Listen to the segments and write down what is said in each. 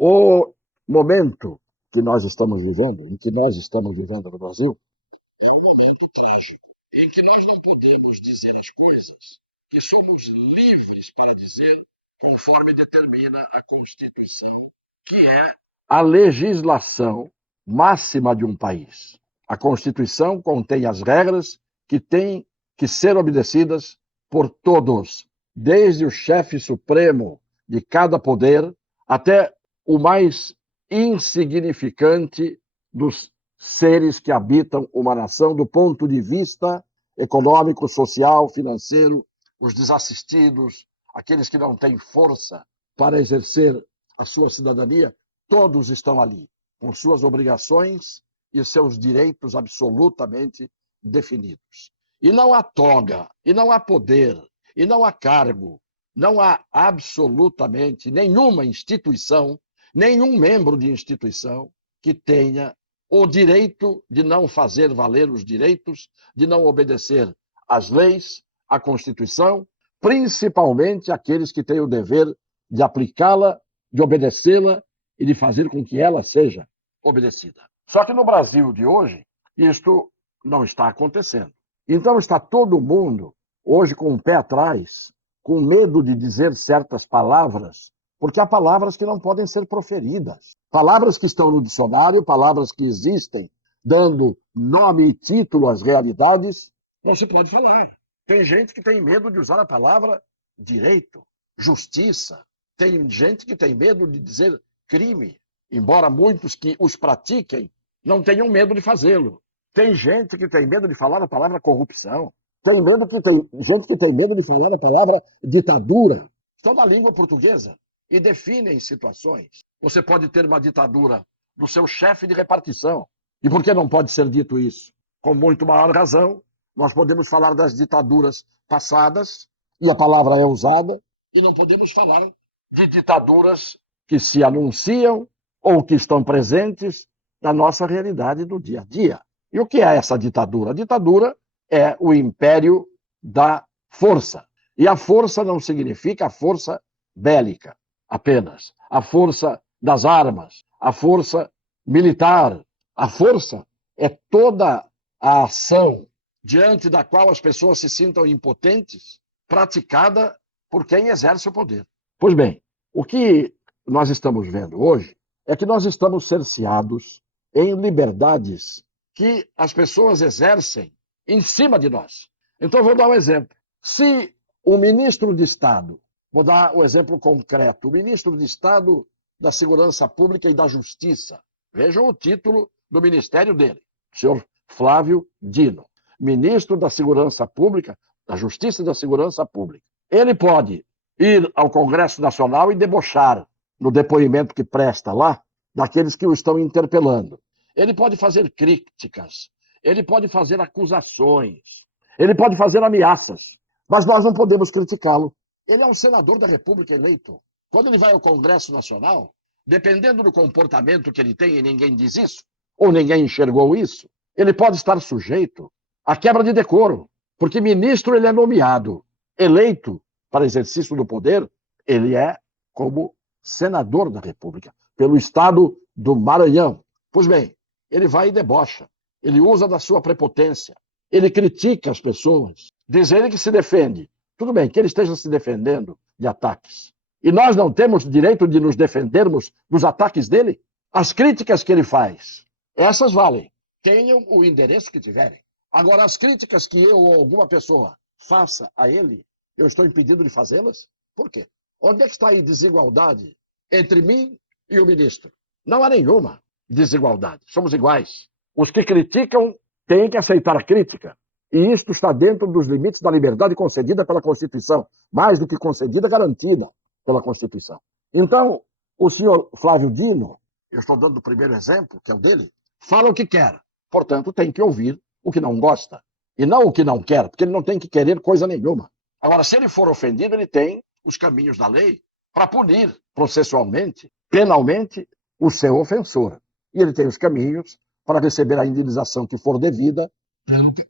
O momento que nós estamos vivendo, em que nós estamos vivendo no Brasil, é um momento trágico, em que nós não podemos dizer as coisas que somos livres para dizer, conforme determina a Constituição, que é a legislação máxima de um país. A Constituição contém as regras que têm que ser obedecidas por todos, desde o chefe supremo de cada poder até o mais insignificante dos seres que habitam uma nação do ponto de vista econômico, social, financeiro, os desassistidos, aqueles que não têm força para exercer a sua cidadania, todos estão ali, com suas obrigações e seus direitos absolutamente definidos. E não há toga, e não há poder, e não há cargo, não há absolutamente nenhuma instituição, nenhum membro de instituição que tenha o direito de não fazer valer os direitos, de não obedecer às leis, à Constituição, principalmente aqueles que têm o dever de aplicá-la, de obedecê-la e de fazer com que ela seja obedecida. Só que no Brasil de hoje, isto não está acontecendo. Então está todo mundo hoje com o pé atrás, com medo de dizer certas palavras, porque há palavras que não podem ser proferidas. Palavras que estão no dicionário, palavras que existem, dando nome e título às realidades, não se pode falar. Tem gente que tem medo de usar a palavra direito, justiça. Tem gente que tem medo de dizer crime, embora muitos que os pratiquem não tenham medo de fazê-lo. Tem gente que tem medo de falar a palavra corrupção. Tem gente que tem medo de falar a palavra ditadura. Estão na língua portuguesa e definem situações. Você pode ter uma ditadura do seu chefe de repartição. E por que não pode ser dito isso? Com muito maior razão, nós podemos falar das ditaduras passadas, e a palavra é usada, e não podemos falar de ditaduras que se anunciam ou que estão presentes na nossa realidade do dia a dia. E o que é essa ditadura? A ditadura é o império da força. E a força não significa a força bélica apenas, a força das armas, a força militar. A força é toda a ação diante da qual as pessoas se sintam impotentes, praticada por quem exerce o poder. Pois bem, o que nós estamos vendo hoje é que nós estamos cerceados em liberdades que as pessoas exercem em cima de nós. Então, vou dar um exemplo. Se o ministro de Estado, vou dar um exemplo concreto, o ministro de Estado da Segurança Pública e da Justiça, vejam o título do ministério dele, o senhor Flávio Dino, ministro da Segurança Pública, da Justiça e da Segurança Pública. Ele pode ir ao Congresso Nacional e debochar no depoimento que presta lá daqueles que o estão interpelando. Ele pode fazer críticas, ele pode fazer acusações, ele pode fazer ameaças, mas nós não podemos criticá-lo. Ele é um senador da República eleito. Quando ele vai ao Congresso Nacional, dependendo do comportamento que ele tem, e ninguém diz isso, ou ninguém enxergou isso, ele pode estar sujeito à quebra de decoro, porque ministro ele é nomeado, eleito para exercício do poder, ele é como senador da República, pelo estado do Maranhão. Pois bem, ele vai e debocha, ele usa da sua prepotência, ele critica as pessoas, diz ele que se defende. Tudo bem, que ele esteja se defendendo de ataques. E nós não temos direito de nos defendermos dos ataques dele? As críticas que ele faz, essas valem. Tenham o endereço que tiverem. Agora, as críticas que eu ou alguma pessoa faça a ele, eu estou impedido de fazê-las? Por quê? Onde é que está a desigualdade entre mim e o ministro? Não há nenhuma desigualdade. Somos iguais. Os que criticam têm que aceitar a crítica. E isto está dentro dos limites da liberdade concedida pela Constituição. Mais do que concedida, garantida pela Constituição. Então, o senhor Flávio Dino, eu estou dando o primeiro exemplo, que é o dele, fala o que quer. Portanto, tem que ouvir o que não gosta. E não o que não quer, porque ele não tem que querer coisa nenhuma. Agora, se ele for ofendido, ele tem os caminhos da lei para punir processualmente, penalmente, o seu ofensor. E ele tem os caminhos para receber a indenização que for devida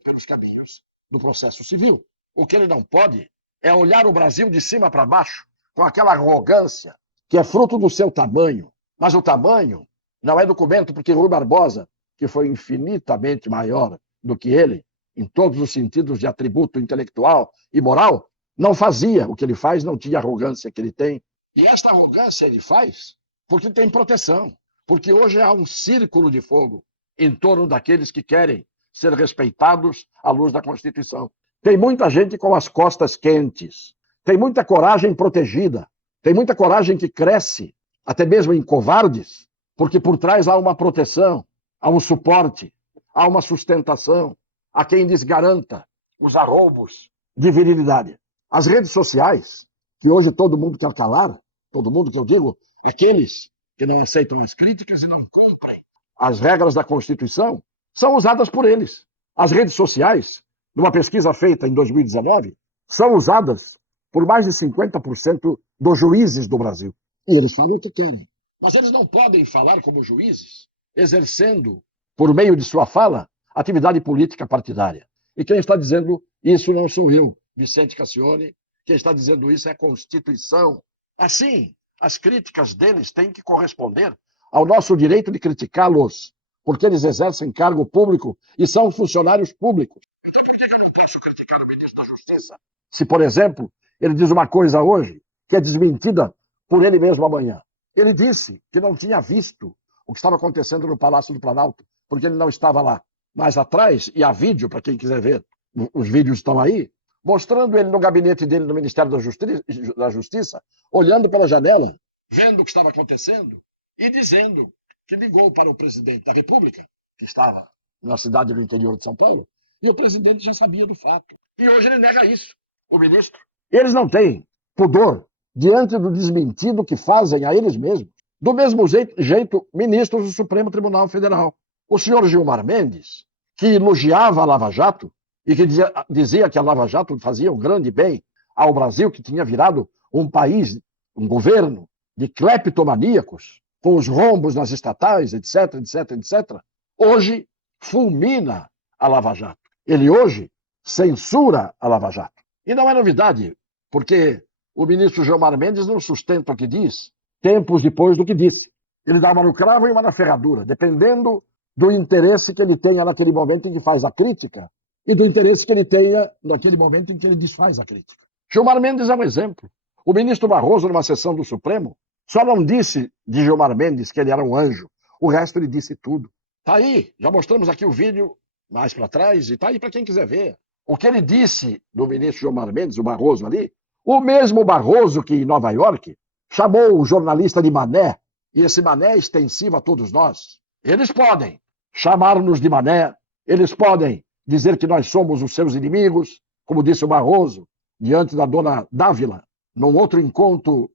pelos caminhos do processo civil. O que ele não pode é olhar o Brasil de cima para baixo, com aquela arrogância que é fruto do seu tamanho Mas o tamanho não é documento, porque Rui Barbosa, que foi infinitamente maior do que ele, em todos os sentidos de atributo intelectual e moral, não fazia o que ele faz, não tinha a arrogância que ele tem. E esta arrogância ele faz porque tem proteção, porque hoje há um círculo de fogo em torno daqueles que querem ser respeitados à luz da Constituição. Tem muita gente com as costas quentes, tem muita coragem protegida, tem muita coragem que cresce, até mesmo em covardes, porque por trás há uma proteção, há um suporte, há uma sustentação, há quem lhes garanta os arroubos de virilidade. As redes sociais, que hoje todo mundo quer calar, todo mundo que eu digo, aqueles que não aceitam as críticas e não cumprem as regras da Constituição, são usadas por eles. As redes sociais, numa pesquisa feita em 2019, são usadas por mais de 50% dos juízes do Brasil. E eles falam o que querem. Mas eles não podem falar como juízes, exercendo, por meio de sua fala, atividade política partidária. E quem está dizendo isso não sou eu, Vicente Cassione. Quem está dizendo isso é a Constituição. Assim, as críticas deles têm que corresponder ao nosso direito de criticá-los, porque eles exercem cargo público e são funcionários públicos. Eu não posso criticar o ministro da Justiça se, por exemplo, ele diz uma coisa hoje que é desmentida por ele mesmo amanhã. Ele disse que não tinha visto o que estava acontecendo no Palácio do Planalto, porque ele não estava lá. Mais atrás, e há vídeo para quem quiser ver, os vídeos estão aí, mostrando ele no gabinete dele no Ministério da Justiça, olhando pela janela, vendo o que estava acontecendo e dizendo que ligou para o presidente da República, que estava na cidade do interior de São Paulo, e o presidente já sabia do fato. E hoje ele nega isso, o ministro. Eles não têm pudor diante do desmentido que fazem a eles mesmos. Do mesmo jeito, ministros do Supremo Tribunal Federal. O senhor Gilmar Mendes, que elogiava a Lava Jato e que dizia que a Lava Jato fazia um grande bem ao Brasil, que tinha virado um país, um governo de cleptomaníacos, com os rombos nas estatais, etc, etc, etc, hoje fulmina a Lava Jato. Ele hoje censura a Lava Jato. E não é novidade, porque o ministro Gilmar Mendes não sustenta o que diz tempos depois do que disse. Ele dá uma no cravo e uma na ferradura, dependendo do interesse que ele tenha naquele momento em que faz a crítica e do interesse que ele tenha naquele momento em que ele desfaz a crítica. Gilmar Mendes é um exemplo. O ministro Barroso, numa sessão do Supremo, só não disse de Gilmar Mendes que ele era um anjo. O resto ele disse tudo. Tá aí, já mostramos aqui o vídeo mais para trás e tá aí para quem quiser ver. O que ele disse do ministro Gilmar Mendes, o Barroso ali, o mesmo Barroso que em Nova York chamou o jornalista de mané, e esse mané é extensivo a todos nós. Eles podem chamar-nos de mané, eles podem dizer que nós somos os seus inimigos, como disse o Barroso, diante da dona Dávila, num outro encontro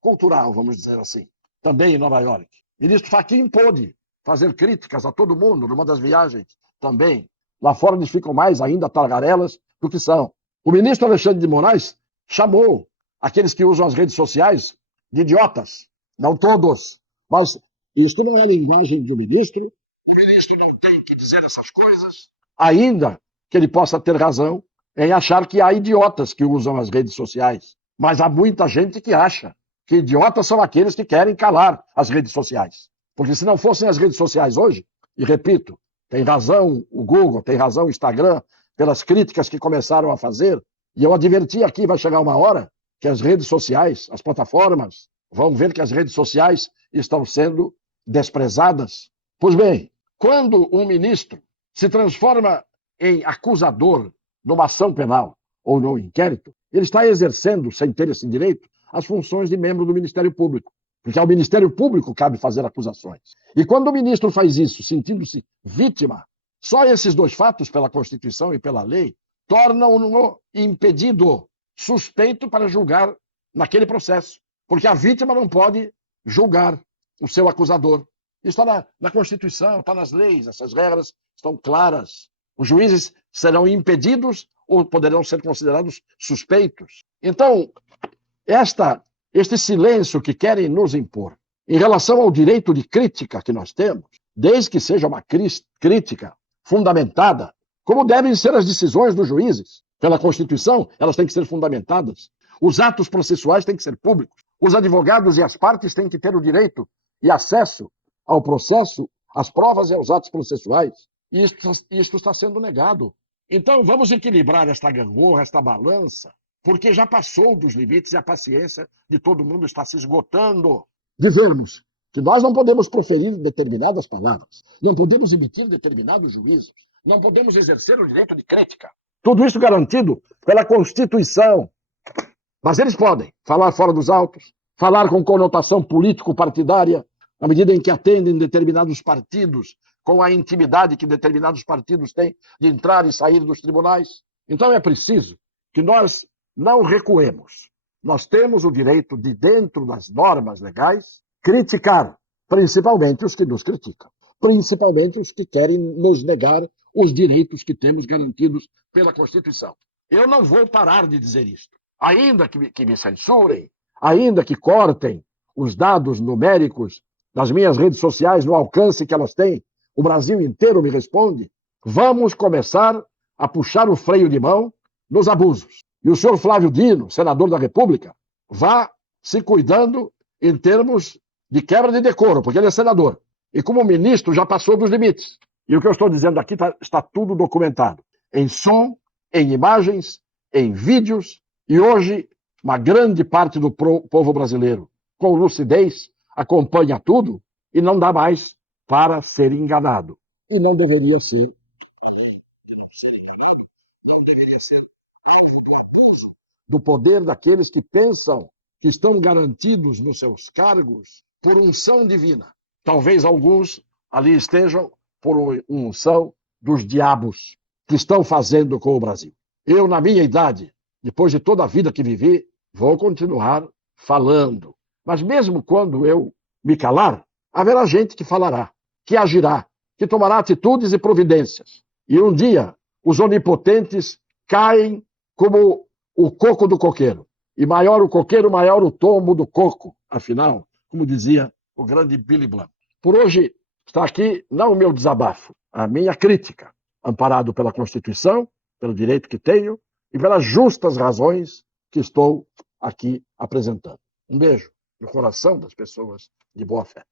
cultural, vamos dizer assim, também em Nova York. O ministro Fachin pôde fazer críticas a todo mundo numa das viagens também. Lá fora eles ficam mais ainda tagarelas do que são. O ministro Alexandre de Moraes chamou aqueles que usam as redes sociais de idiotas. Não todos, mas isto não é a linguagem do ministro. O ministro não tem que dizer essas coisas, ainda que ele possa ter razão em achar que há idiotas que usam as redes sociais. Mas há muita gente que acha que idiotas são aqueles que querem calar as redes sociais. Porque se não fossem as redes sociais hoje, e repito, tem razão o Google, tem razão o Instagram, pelas críticas que começaram a fazer, e eu adverti aqui, vai chegar uma hora que as redes sociais, as plataformas, vão ver que as redes sociais estão sendo desprezadas. Pois bem, quando um ministro se transforma em acusador numa ação penal ou num inquérito, ele está exercendo, sem ter esse direito, as funções de membro do Ministério Público. Porque ao Ministério Público cabe fazer acusações. E quando o ministro faz isso, sentindo-se vítima, só esses dois fatos, pela Constituição e pela lei, tornam-no impedido, suspeito para julgar naquele processo. Porque a vítima não pode julgar o seu acusador. Isso está na Constituição, está nas leis, essas regras estão claras. Os juízes serão impedidos ou poderão ser considerados suspeitos. Então, este silêncio que querem nos impor em relação ao direito de crítica que nós temos, desde que seja uma crítica fundamentada, como devem ser as decisões dos juízes. Pela Constituição, elas têm que ser fundamentadas. Os atos processuais têm que ser públicos. Os advogados e as partes têm que ter o direito e acesso ao processo, às provas e aos atos processuais. E isto está sendo negado. Então, vamos equilibrar esta gangorra, esta balança, porque já passou dos limites e a paciência de todo mundo está se esgotando. Dizermos que nós não podemos proferir determinadas palavras, não podemos emitir determinados juízos, não podemos exercer o direito de crítica. Tudo isso garantido pela Constituição. Mas eles podem falar fora dos autos, falar com conotação político-partidária, à medida em que atendem determinados partidos, com a intimidade que determinados partidos têm de entrar e sair dos tribunais. Então é preciso que nós não recuemos. Nós temos o direito de, dentro das normas legais, criticar, principalmente os que nos criticam, principalmente os que querem nos negar os direitos que temos garantidos pela Constituição. Eu não vou parar de dizer isto. Ainda que me censurem, ainda que cortem os dados numéricos das minhas redes sociais no alcance que elas têm, o Brasil inteiro me responde, vamos começar a puxar o freio de mão nos abusos. E o senhor Flávio Dino, senador da República, vá se cuidando em termos de quebra de decoro, porque ele é senador. E como ministro já passou dos limites. E o que eu estou dizendo aqui está tudo documentado. Em som, em imagens, em vídeos. E hoje, uma grande parte do povo brasileiro, com lucidez, acompanha tudo e não dá mais para ser enganado. E não deveria ser. Além de não ser enganado, não deveria ser alvo do abuso do poder daqueles que pensam que estão garantidos nos seus cargos por unção divina. Talvez alguns ali estejam por unção dos diabos que estão fazendo com o Brasil. Eu, na minha idade, depois de toda a vida que vivi, vou continuar falando. Mas mesmo quando eu me calar, haverá gente que falará, que agirá, que tomará atitudes e providências. E um dia, os onipotentes caem como o coco do coqueiro. E maior o coqueiro, maior o tombo do coco. Afinal, como dizia o grande Billy Blanc. Por hoje, está aqui não o meu desabafo, a minha crítica, amparado pela Constituição, pelo direito que tenho e pelas justas razões que estou aqui apresentando. Um beijo no coração das pessoas de boa fé.